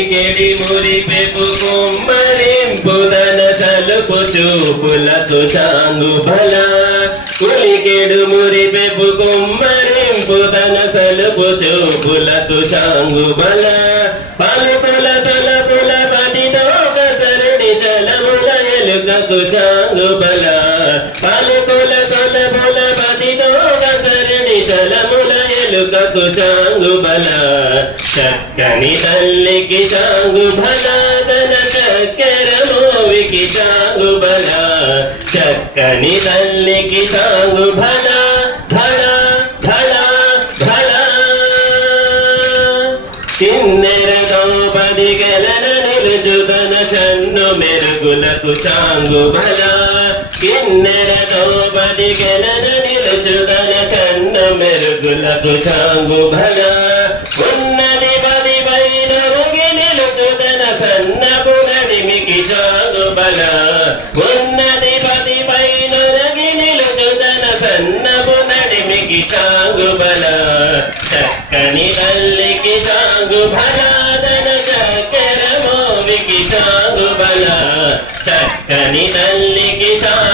కులికెడి మురిపెపు కుమ్మరింపుదన సలుపు చూపులకు చాంగు బల కులికెడు మురిపెపు కుమ్మరింపుదన సలుపు చూపులకు చాంగు బల పలుపుల తలపుల పదిలో గసరుడి చలముల ఎలుకకు చాంగు బల పలుపుల తలపుల పదిలో గసరుడి చలముల ఎలుకకు చాంగు బల చక్కని తల్లికి చాంగు బల తన చక్కెర మోవికి చాంగు బల చక్కని తల్లికి చాంగు బల ధళ ధళ ధళ కిన్నెరతో పది గెలన నిలుచుదన చన్ను మెరుగులకు చాంగు బల కిన్నెరతో పది గెలన నిలుచుదన చన్ను మెరుగులకు చాంగు బల ఉన్నది పది పైనొరగి నిలుచుదన సన్నపు నడిమికి చాంగు బల ఉన్నది పది పైనొరగి నిలుచుదన సన్నపు నడిమికి చాంగు బల చక్కని తల్లికి చాంగు బల తన చక్కెర మోవికి చాంగు బల చక్కని తల్లికి చాంగు